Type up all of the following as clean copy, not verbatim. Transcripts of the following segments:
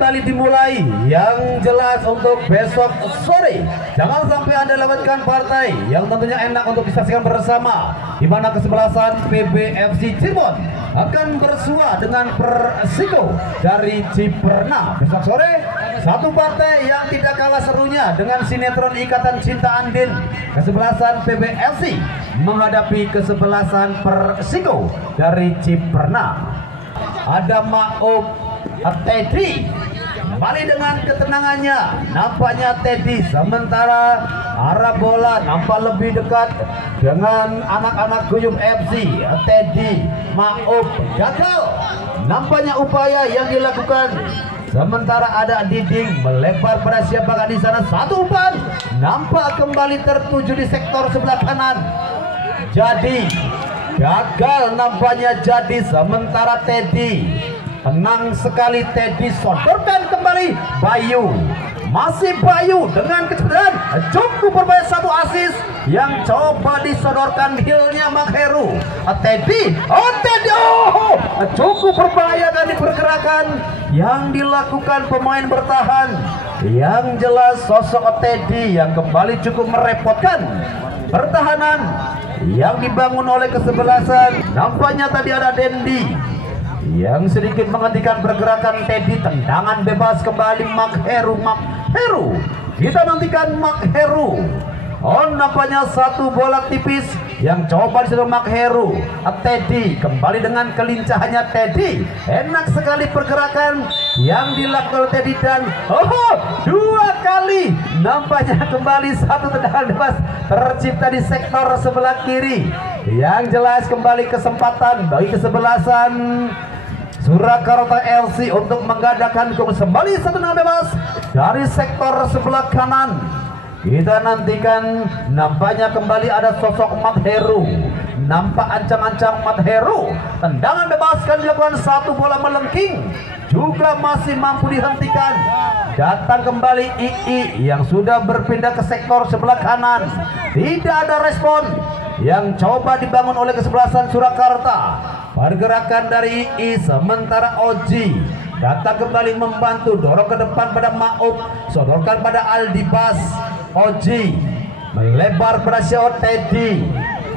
kembali dimulai. Yang jelas untuk besok sore, jangan sampai Anda lewatkan partai yang tentunya enak untuk disaksikan bersama, di mana kesebelasan PBFC Cirebon akan bersua dengan Persiko dari Ciperna. Besok sore, satu partai yang tidak kalah serunya dengan sinetron Ikatan Cinta Andin. Kesebelasan PBFC menghadapi kesebelasan Persiko dari Ciperna. Ada Maop Teddy kembali dengan ketenangannya. Nampaknya Teddy sementara arah bola nampak lebih dekat dengan anak-anak Guyup FC. Teddy Maop gagal. Nampaknya upaya yang dilakukan. Sementara ada Diding melebar pada siapakah di sana. Satu umpan nampak kembali tertuju di sektor sebelah kanan. Jadi gagal nampaknya jadi. Sementara Teddy tenang sekali. Teddy sodorkan kembali. Bayu, masih Bayu dengan kecepatan cukup berbahaya. Satu asis yang coba disodorkan heelnya Mak Heru. Teddy, Teddy, cukup berbahaya dari pergerakan yang dilakukan pemain bertahan. Yang jelas sosok Teddy yang kembali cukup merepotkan pertahanan yang dibangun oleh kesebelasan. Nampaknya tadi ada Dendi yang sedikit menghentikan pergerakan Teddy. Tendangan bebas kembali Mak Heru. Kita nantikan Mak Heru. Nampaknya satu bola tipis yang coba disuruh Mak Heru. Teddy kembali dengan kelincahannya. Teddy enak sekali pergerakan yang dilakukan Teddy dan dua kali nampaknya kembali satu tendangan bebas tercipta di sektor sebelah kiri. Yang jelas kembali kesempatan bagi kesebelasan Surakarta LC untuk menggandakan kembali satu tendangan bebas dari sektor sebelah kanan. Kita nantikan. Nampaknya kembali ada sosok Mak Heru. Nampak ancang-ancang Mak Heru. Tendangan bebas kan dilakukan, satu bola melengking juga masih mampu dihentikan. Datang kembali II yang sudah berpindah ke sektor sebelah kanan. Tidak ada respon yang coba dibangun oleh kesebelasan Surakarta. Pergerakan dari II. Sementara Oji datang kembali membantu, dorong ke depan pada Maop, sodorkan pada Aldibas. Oji melebar pada Xiao Teddy.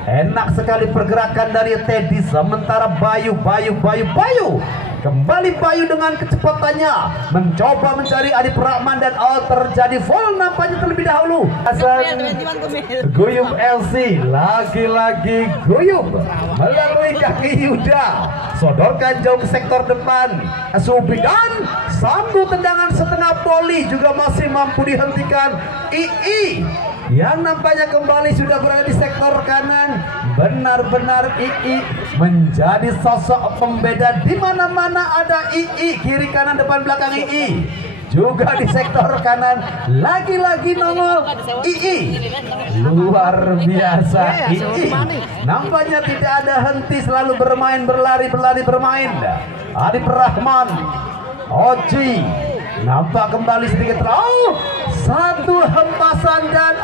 Enak sekali pergerakan dari Teddy. Sementara Bayu kembali Bayu dengan kecepatannya mencoba mencari Adip Rahman dan terjadi foul nampaknya terlebih dahulu. Guyup LC lagi-lagi Guyup melalui kaki Yuda, sodorkan jauh ke sektor depan. Subidan sambut tendangan setengah poli juga masih mampu dihentikan. II yang nampaknya kembali sudah berada di sektor kanan. Benar-benar II menjadi sosok pembeda. Di mana-mana ada II, kiri kanan depan belakang II. Juga di sektor kanan lagi-lagi nongol II. Luar biasa II. Nampaknya tidak ada henti, selalu bermain, berlari bermain. Adip Rahman, Oji nampak kembali sedikit satu hempasan dan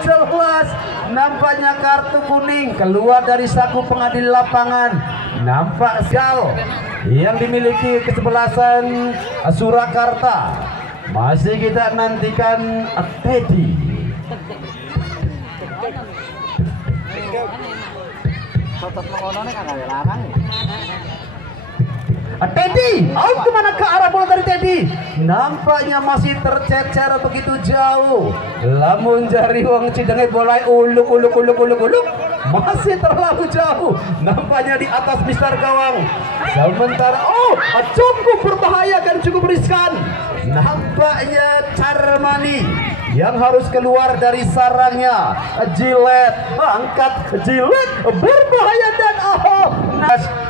jelas nampaknya kartu kuning keluar dari saku pengadil lapangan. Nampak sial yang dimiliki kesebelasan Surakarta. Masih kita nantikan Teddy. Teddy, kemana ke arah bola dari Teddy? Nampaknya masih tercecer begitu jauh. Lamun jari wong Cidengai bola uluk masih terlalu jauh. Nampaknya di atas mistar gawang. Sementara cukup berbahaya dan cukup riskan. Nampaknya Charmani yang harus keluar dari sarangnya. Jilet, angkat Jilet, berbahaya dan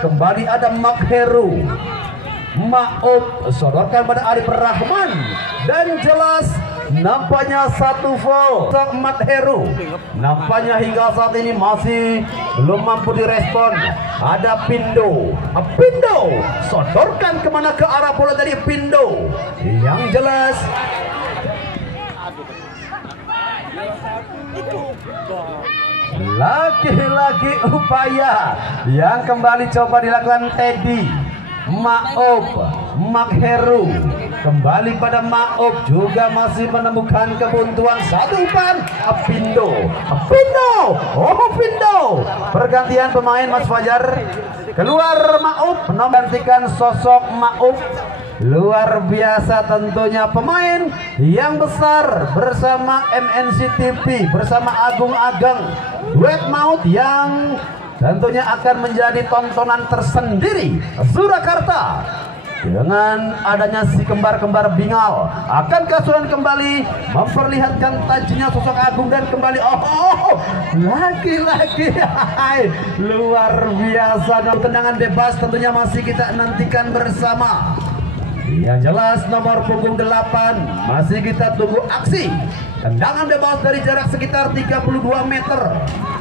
kembali ada Mak Heru. Maop sodorkan pada Arif Rahman dan jelas nampaknya satu foul Mak Heru. Nampaknya hingga saat ini masih belum mampu direspon. Ada Pindo sodorkan kemana ke arah bola dari Pindo. Yang jelas lagi-lagi upaya yang kembali coba dilakukan Teddy, Maop, Mak Heru. kembali pada Maop juga masih menemukan kebuntuan. Satu umpan Pindo, Pindo. Pergantian pemain Mas Fajar, keluar Maop menggantikan sosok Maop. Luar biasa tentunya pemain yang besar bersama MNC TV, bersama Agung Ageng, duet maut yang tentunya akan menjadi tontonan tersendiri Surakarta. Dengan adanya si kembar-kembar Bingal, akankah Sunan kembali memperlihatkan tajinya sosok Agung dan kembali lagi-lagi luar biasa. Dan tendangan bebas tentunya masih kita nantikan bersama. Yang jelas nomor punggung 8 masih kita tunggu aksi. Tendangan bebas dari jarak sekitar 32 meter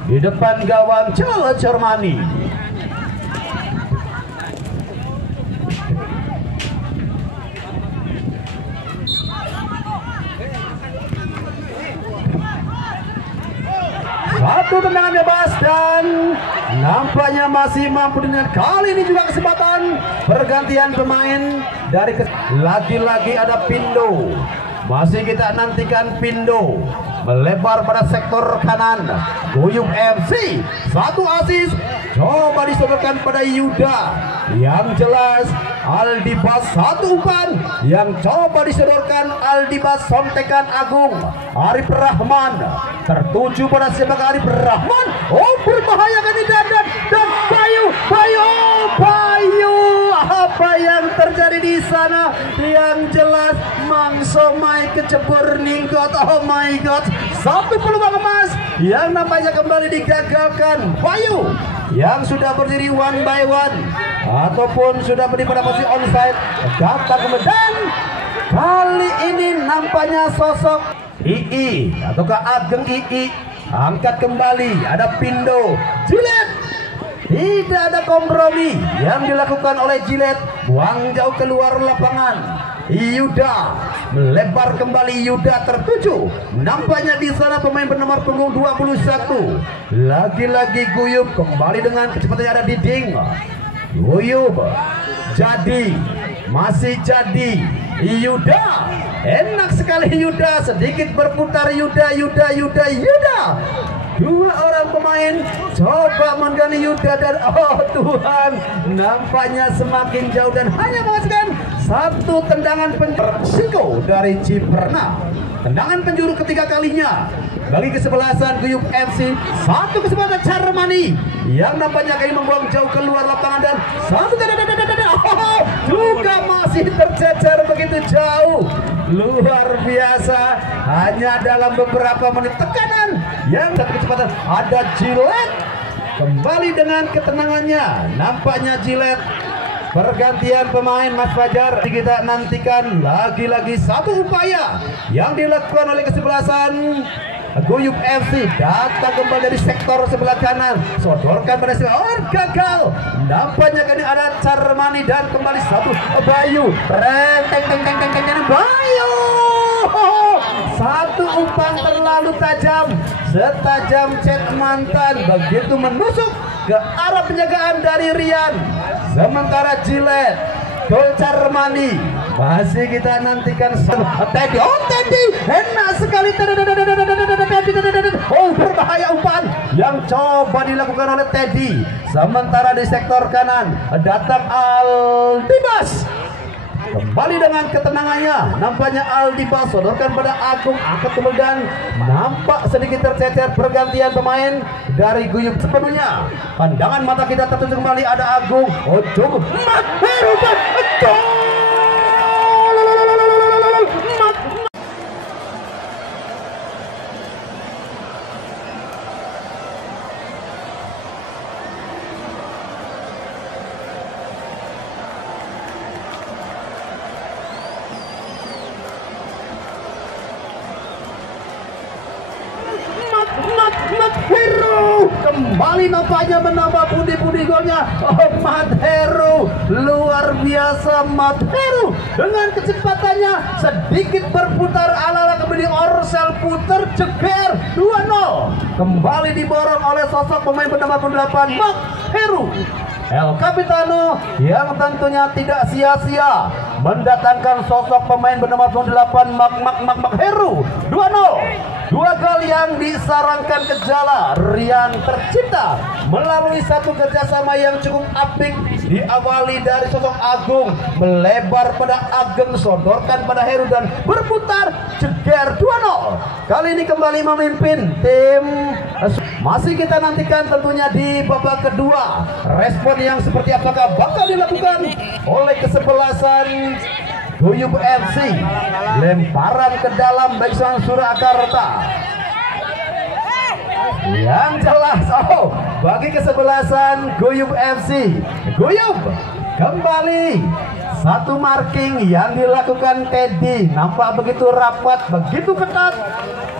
di depan gawang Chala Cermani. Satu tendangan bebas dan nampaknya masih mampu dengan kali ini juga kesempatan pergantian pemain dari lagi-lagi ada Pindo. Masih kita nantikan Pindo melebar pada sektor kanan. Guyup FC satu asis coba disodorkan pada Yuda. Yang jelas Aldibas satu umpan yang coba disodorkan Aldibas sontekan Agung. Arif Rahman tertuju pada siapa Arif Rahman. Berbahaya kan ini dan Bayu. Apa yang terjadi di sana? Yang jelas Mangsomai kecebur ninggot. Oh my god, satu peluang emas yang nampaknya kembali digagalkan Bayu yang sudah berdiri one by one ataupun sudah berdiri pada posisi onside. Datang kemudian kali ini nampaknya sosok II ataukah Ageng II angkat kembali. Ada Pindo, Jilet. Tidak ada kompromi yang dilakukan oleh Jilet, buang jauh keluar lapangan. Yuda melebar kembali, Yuda tertuju. Nampaknya di sana pemain bernomor punggung 21. Lagi-lagi Guyup kembali dengan kecepatan yang ada di Ding. Guyup jadi, masih jadi. Yuda enak sekali, Yuda sedikit berputar. Yuda. Dua orang pemain coba menggani Yuda dan oh Tuhan, nampaknya semakin jauh dan hanya menghasilkan satu tendangan penjuru dari Ciperna. Tendangan penjuru ketiga kalinya bagi kesebelasan Guyup FC. Satu kesempatan Cermani yang nampaknya ingin membuang jauh keluar lapangan dan satu juga masih tercecer begitu jauh. Luar biasa, hanya dalam beberapa menit tekanan yang satu kecepatan. Ada Jilet kembali dengan ketenangannya. Nampaknya Jilet pergantian pemain Mas Fajar. Kita nantikan lagi-lagi satu upaya yang dilakukan oleh kesebelasan Guyup FC. Datang kembali dari sektor sebelah kanan, sodorkan pada sebelah gagal. Nampaknya kali ada Cermani dan kembali satu Bayu. Bayu. Satu umpan terlalu tajam, setajam cet mantan, begitu menusuk ke arah penjagaan dari Rian. Sementara Jilet ke Cermani masih kita nantikan. Teddy, Teddy enak sekali. Berbahaya umpan yang coba dilakukan oleh Teddy. Sementara di sektor kanan datang Aldibas kembali dengan ketenangannya. Nampaknya Aldibas sodorkan pada Agung, angkat kemudian nampak sedikit tercecer. Pergantian pemain dari Guyup sepenuhnya. Pandangan mata kita tertuju kembali, ada Agung. Cukup kembali nampaknya menambah pundi-pundi golnya. Mat Heru luar biasa. Mat Heru dengan kecepatannya sedikit berputar ala-ala kembali Orsel putar ceker 2-0. Kembali diborong oleh sosok pemain bernama 8 Mat Heru. El Capitano yang tentunya tidak sia-sia mendatangkan sosok pemain bernama 8 Mak Heru 2-0. Dua gol yang disarankan ke Jala Rian tercipta melalui satu kerjasama yang cukup apik, diawali dari sosok Agung melebar pada Ageng, sodorkan pada Heru dan berputar ceger 2-0. Kali ini kembali memimpin tim. Masih kita nantikan tentunya di babak kedua, respon yang seperti apakah bakal dilakukan oleh kesebelasan Guyub FC. Lemparan ke dalam baik Surakarta yang jelas bagi kesebelasan Guyub FC. Guyub kembali satu marking yang dilakukan Teddy, nampak begitu rapat, begitu ketat,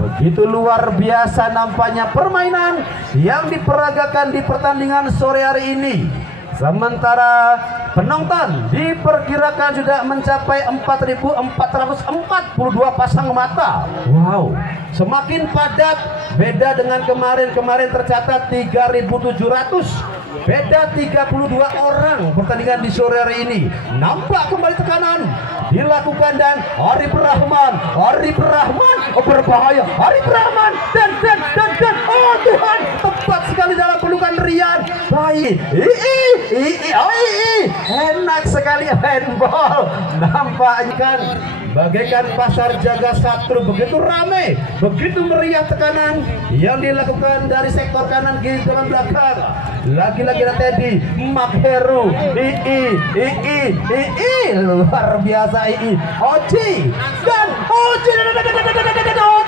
begitu luar biasa nampaknya permainan yang diperagakan di pertandingan sore hari ini. Sementara penonton diperkirakan sudah mencapai 4.442 pasang mata. Wow, semakin padat, beda dengan kemarin tercatat 3.700. Beda 32 orang pertandingan di sore hari ini. Nampak kembali tekanan dilakukan dan Arif Rahman berbahaya. Arif Rahman dan oh Tuhan, tepat sekali dalam pelukan Rian. Baik, enak sekali handball. Nampaknya kan bagaikan pasar jaga satru, begitu ramai, begitu meriah tekanan yang dilakukan dari sektor kanan kiri dalam belakang. Lagi-lagi ada Teddy, Mak Heru, luar biasa Oci dan Oci,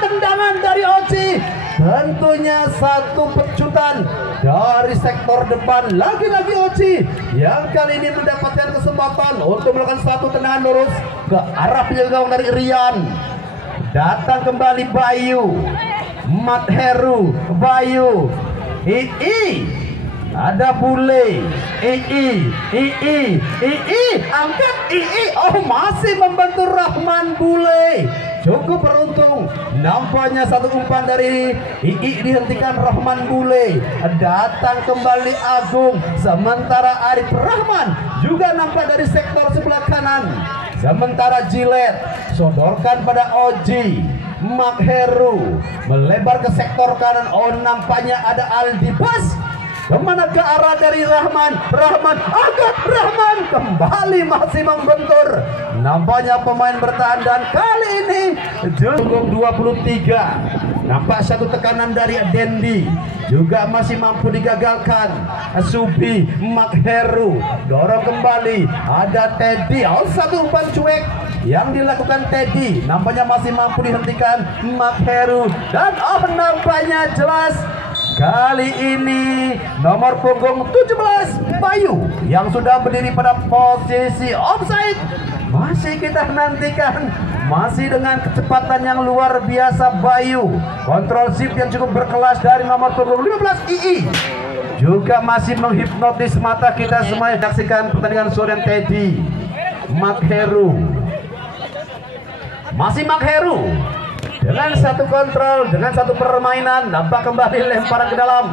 tendangan dari Oci. Tentunya satu pecutan dari sektor depan. Lagi-lagi Oci yang kali ini mendapatkan kesempatan untuk melakukan satu tendangan lurus ke arah penjaga gawang dari Rian. Datang kembali Bayu, Mat Heru, Bayu, ada Bule, angkat masih membantu Rahman Bule. Cukup beruntung, nampaknya satu umpan dari dihentikan Rahman Bule. Datang kembali Agung, sementara Arif Rahman juga nampak dari sektor sebelah kanan. Sementara Jilet sodorkan pada Oji. Mak Heru melebar ke sektor kanan. Nampaknya ada Aldi Bas. Kemana ke arah dari Rahman agak Rahman kembali masih membentur. Nampaknya pemain bertahan dan kali ini punggung 23. Nampak satu tekanan dari Dendi juga masih mampu digagalkan. Subi, Mak Heru dorong kembali, ada Teddy. Satu umpan cuek yang dilakukan Teddy, nampaknya masih mampu dihentikan Mak Heru dan nampaknya jelas kali ini nomor punggung 17 Bayu yang sudah berdiri pada posisi offside. Masih kita nantikan, masih dengan kecepatan yang luar biasa Bayu, kontrol shift yang cukup berkelas dari nomor punggung 15 juga masih menghipnotis mata kita semua. Saksikan pertandingan sore Teddy, Mak Heru, masih Mak Heru dengan satu kontrol, dengan satu permainan. Nampak kembali lemparan ke dalam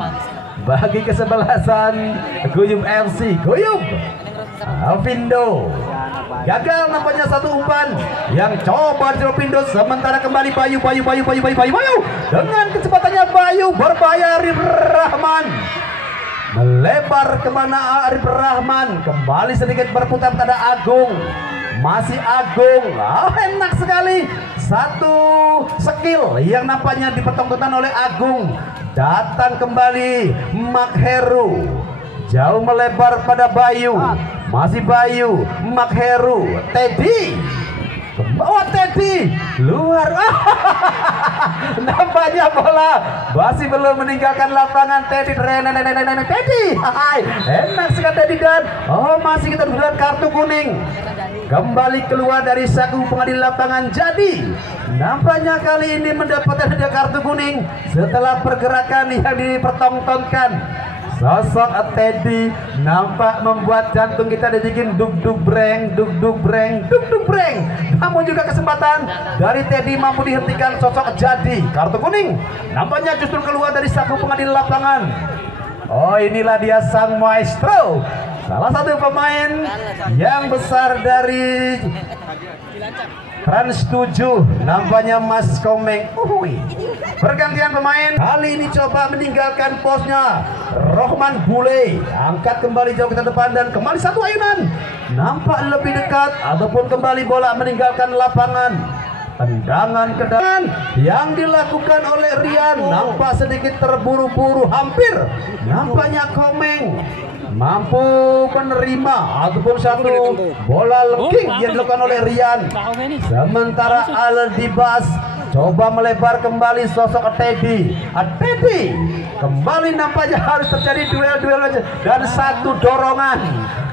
bagi kesebelasan Guyub FC. Guyub Alvindo gagal, nampaknya satu umpan yang coba Alvindo. Sementara kembali Bayu dengan kecepatannya Bayu berbahaya. Arif Rahman melebar kemana? Arif Rahman kembali sedikit berputar pada Agung. Masih Agung, enak sekali satu skill yang nampaknya dipertontonkan oleh Agung. Datang kembali Mak Heru, jauh melebar pada Bayu. Masih Bayu, Mak Heru, Teddy, Teddy luar. Nampaknya bola masih belum meninggalkan lapangan. Teddy, enak sekali Teddy dan masih kita berikan kartu kuning. Kembali keluar dari saku pengadil lapangan. Jadi nampaknya kali ini mendapatkan kartu kuning setelah pergerakan yang dipertontonkan. Sosok Teddy nampak membuat jantung kita dibikin duk breng. Namun juga kesempatan dari Teddy mampu dihentikan sosok Jadi. Kartu kuning nampaknya justru keluar dari saku pengadil lapangan. Inilah dia sang maestro salah satu pemain yang besar dari Trans 7 nampaknya Mas Komeng. Pergantian pemain kali ini coba meninggalkan posnya. Rohman Bule angkat kembali jauh ke depan dan kembali satu ayunan, nampak lebih dekat ataupun kembali bola meninggalkan lapangan. Tendangan ke depan yang dilakukan oleh Rian nampak sedikit terburu-buru, hampir nampaknya Komeng mampu menerima ataupun satu bola lengking yang dilakukan oleh Rian. Sementara Aldibas coba melebar kembali sosok Teddy. Teddy kembali nampaknya harus terjadi duel-duel dan satu dorongan.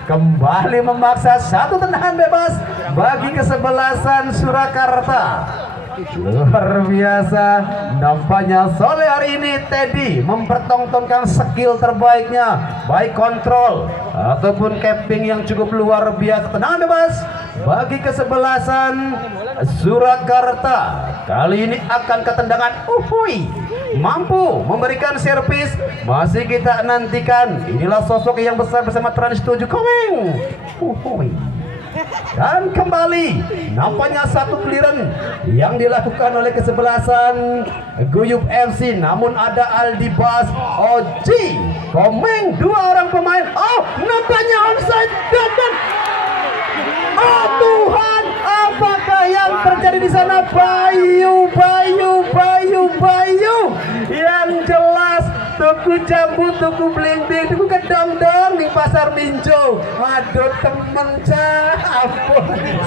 Kembali memaksa satu tendangan bebas bagi kesebelasan Surakarta. Luar biasa nampaknya sore hari ini Teddy mempertontonkan skill terbaiknya, baik kontrol ataupun capping yang cukup luar biasa. Tendangan bebas bagi kesebelasan Surakarta. Kali ini akan ke tendangan mampu memberikan servis. Masih kita nantikan. Inilah sosok yang besar bersama Trans 7 Komeng. Dan kembali nampaknya satu clearance yang dilakukan oleh kesebelasan Guyub FC, namun ada Aldibas, Oji, Komeng, dua orang pemain. Nampaknya onside dan Tuhan, apakah yang terjadi di sana? Bayu yang jelas tuku jambu, tuku bling-bling, tuku kedong-dong di pasar Minjo. Aduh temen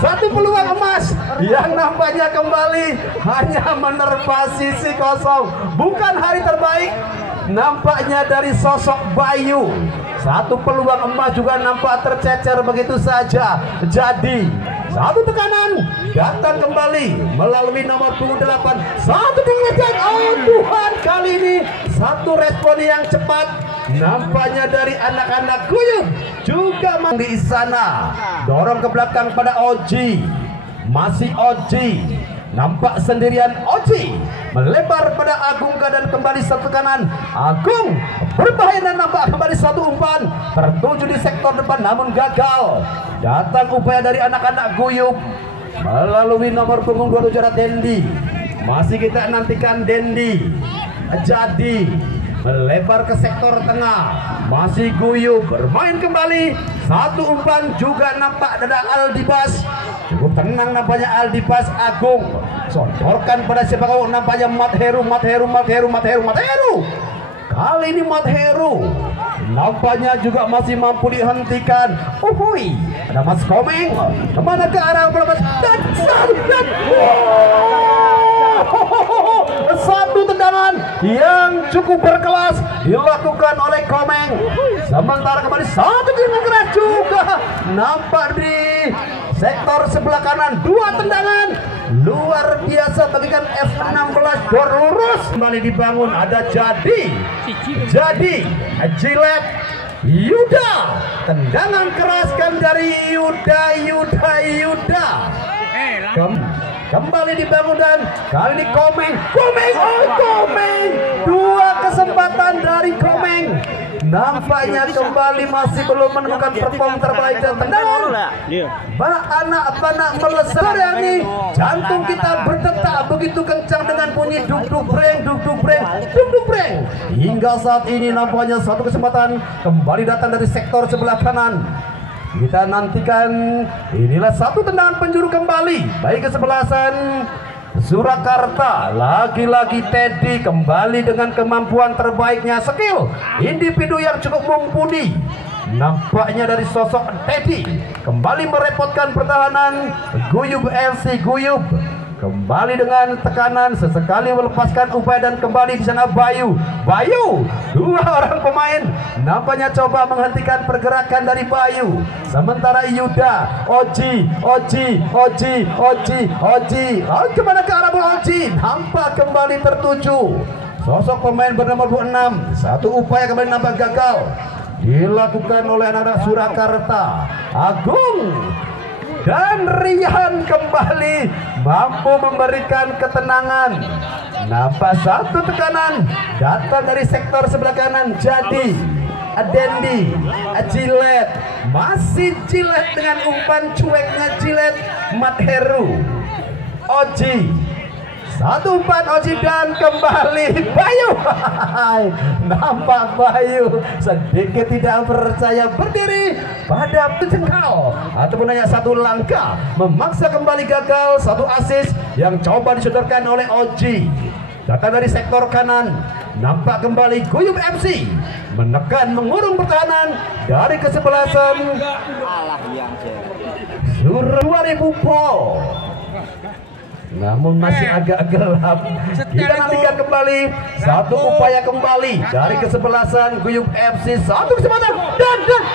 satu peluang emas yang nampaknya kembali hanya menerpa sisi kosong. Bukan hari terbaik nampaknya dari sosok Bayu. Satu peluang emas juga nampak tercecer begitu saja. Jadi satu tekanan datang kembali melalui nomor punggung 8. Satu pengejar. Tuhan, kali ini satu respon yang cepat nampaknya dari anak-anak Guyub juga di sana. Dorong ke belakang pada Oji. Masih Oji. Nampak sendirian Oji melebar pada Agung dan kembali satu kanan. Agung berbahaya dan nampak kembali satu umpan tertuju di sektor depan namun gagal. Datang upaya dari anak-anak Guyub melalui nomor punggung 27 Dendi. Masih kita nantikan Dendi. Jadi melebar ke sektor tengah. Masih Guyub bermain kembali. Satu umpan juga nampak ada Aldibas. Cukup tenang nampaknya Aldibas. Agung sodorkan pada siapa kau, nampaknya Matheru. Kali ini Matheru nampaknya juga masih mampu dihentikan. Ada Mas Komeng kemana ke arah bola dan satu tendangan yang cukup berkelas dilakukan oleh Komeng. Sementara kembali satu tendangan keras juga nampak di sektor sebelah kanan. Dua tendangan luar biasa bagikan F16 lurus kembali dibangun. Ada jadi Jilet Yuda, tendangan keraskan dari Yuda. Kembali dibangun dan kali ini Komeng. Dua kesempatan dari Komeng. Nampaknya kembali masih belum menemukan perform terbaik dan tendangan. Anak-anak melesat ini. Jantung kita berdetak begitu kencang dengan bunyi duk breng. Hingga saat ini nampaknya satu kesempatan kembali datang dari sektor sebelah kanan. Kita nantikan. Inilah satu tendangan penjuru kembali baik kesebelasan Surakarta. Lagi-lagi Teddy kembali dengan kemampuan terbaiknya, skill individu yang cukup mumpuni. Nampaknya dari sosok Teddy kembali merepotkan pertahanan Guyub FC. Guyub kembali dengan tekanan, sesekali melepaskan upaya dan kembali di sana Bayu. Dua orang pemain nampaknya coba menghentikan pergerakan dari Bayu. Sementara Yuda, Oji. Kemana ke arah bola Oji? Nampak kembali tertuju sosok pemain bernomor 26. Satu upaya kembali nampak gagal dilakukan oleh anak-anak Surakarta. Agung dan Rian kembali mampu memberikan ketenangan. Nampak satu tekanan datang dari sektor sebelah kanan. Jadi Dendi, Jilet, masih jilet dengan umpan cueknya jilet Mat Heru. Oji, satu umpan Oji dan kembali Bayu. Nampak Bayu sedikit tidak percaya berdiri pada jengkal ataupun hanya satu langkah, memaksa kembali gagal satu assist yang coba disodorkan oleh Oji. Datang dari sektor kanan, nampak kembali Guyub FC menekan mengurung pertahanan dari kesebelasan Surabaya 2000 Pol. Namun masih agak gelap. Kita nantikan kembali satu upaya kembali dari kesebelasan Guyub FC, satu kesempatan dan gol.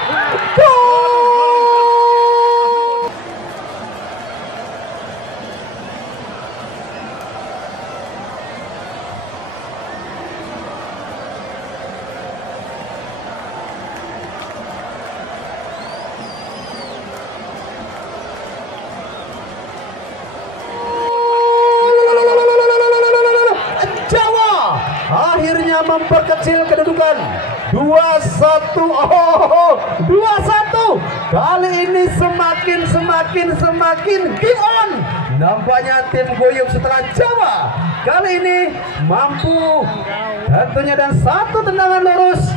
Akhirnya memperkecil kedudukan 2-1. 2-1. Kali ini semakin game on. Nampaknya tim Guyub setelah Jawa kali ini mampu tentunya, dan satu tendangan lurus,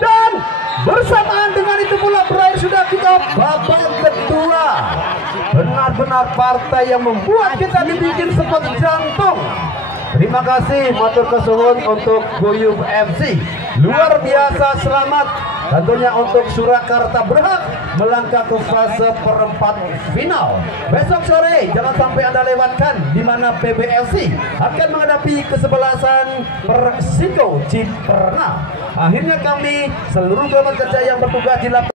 dan bersamaan dengan itu pula berakhir sudah kita babak kedua. Benar-benar partai yang membuat kita dibikin sempat jantung. Terima kasih matur kesuwun untuk Guyub FC. Luar biasa, selamat tentunya untuk Surakarta berhak melangkah ke fase perempat final. Besok sore jangan sampai Anda lewatkan, di mana PBFC akan menghadapi kesebelasan Persiko Ciperna. Akhirnya kami seluruh golongan kerja yang bertugas di lapangan